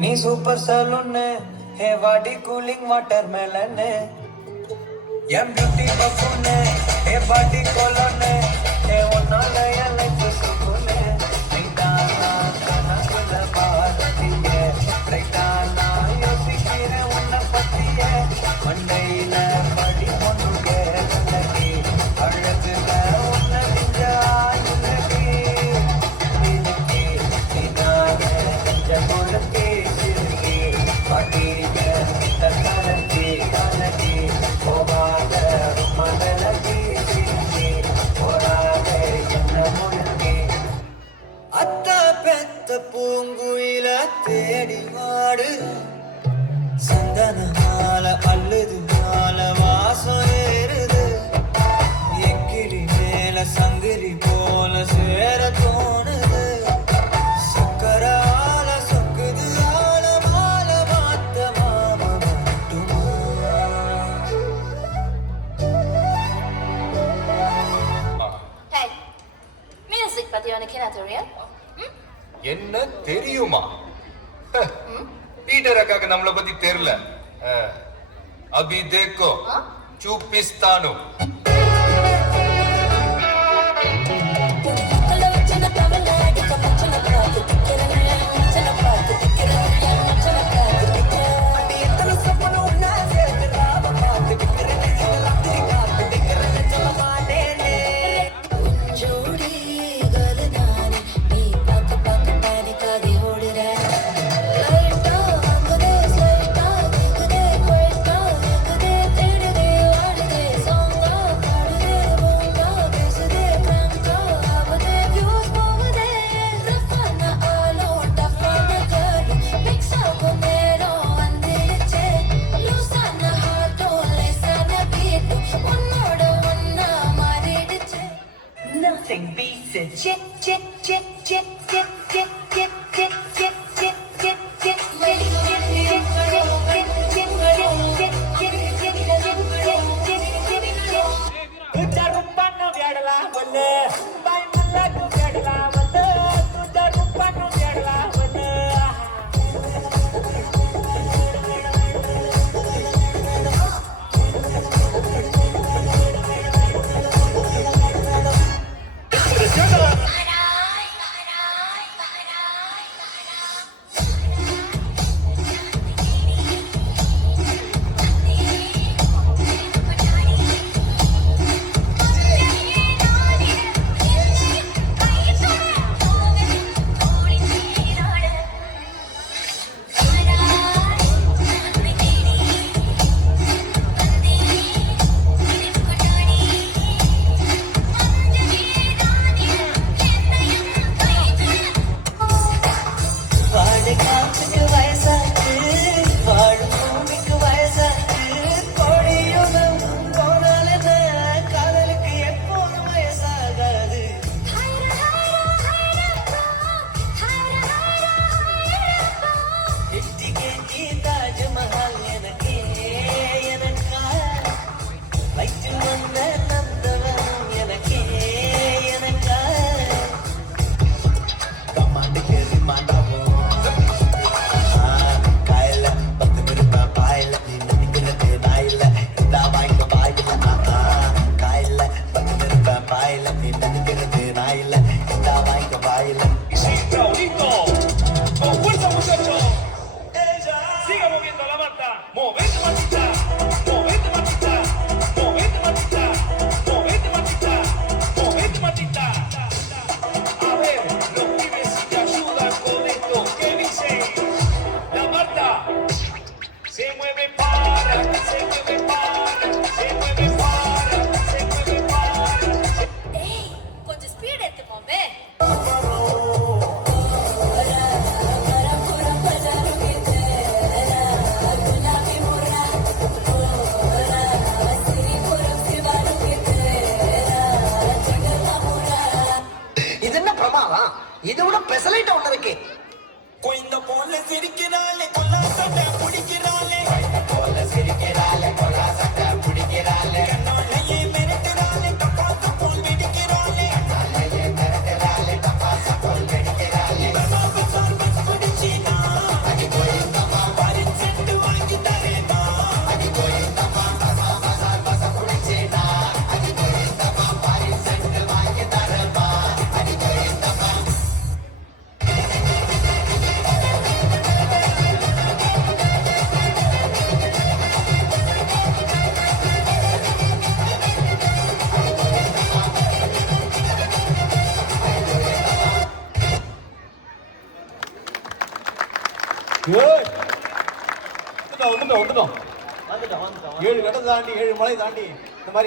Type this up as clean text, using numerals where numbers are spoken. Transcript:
நீ super saloon hey வாடி cooling watermelon எம் பியூட்டி பஃபூன் ஹே பாடி கோலோன் ஹே ஒன்னால என் லைஃப் சுக்குன் நீதானா கனவுல பாரதிய ரைட்டானா யோசிக்கிறேன் உன்னை பத்திய மண்டையில படி பொண்ணுங்க நல்லகி அழகுல உன்னை நெஞ்ச ஆயுள்ளகி நீனக்கி நீதான நெஞ்ச முழுக்கி சிறுகி பாட்டிய தக்கலக்கி கலகி போகாத மதலகி சிறுகி போராத என்ன முழுக்கி அத்த பெத்த பூங்குயில தேடி வாடு சந்தன மால அல்லது மால வாசம் ஏறுது எக்கிளி மேல சங்கிலி போல சேர தோணுது சக்கர ஆல சொக்குது ஆல மால மாத்த மாம மட்டுமா Hey, music பத்தி உனக்கு என்ன தெரியும்? என்ன தெரியுமா பீட்டர் அக்காக்கு நம்மளை பத்தி தெரியல அபி தேக்கோ చూపిస్తాను வந்துட்டோம் 7 கட்டை தாண்டி 7 மலை தாண்டி இந்த மாதிரி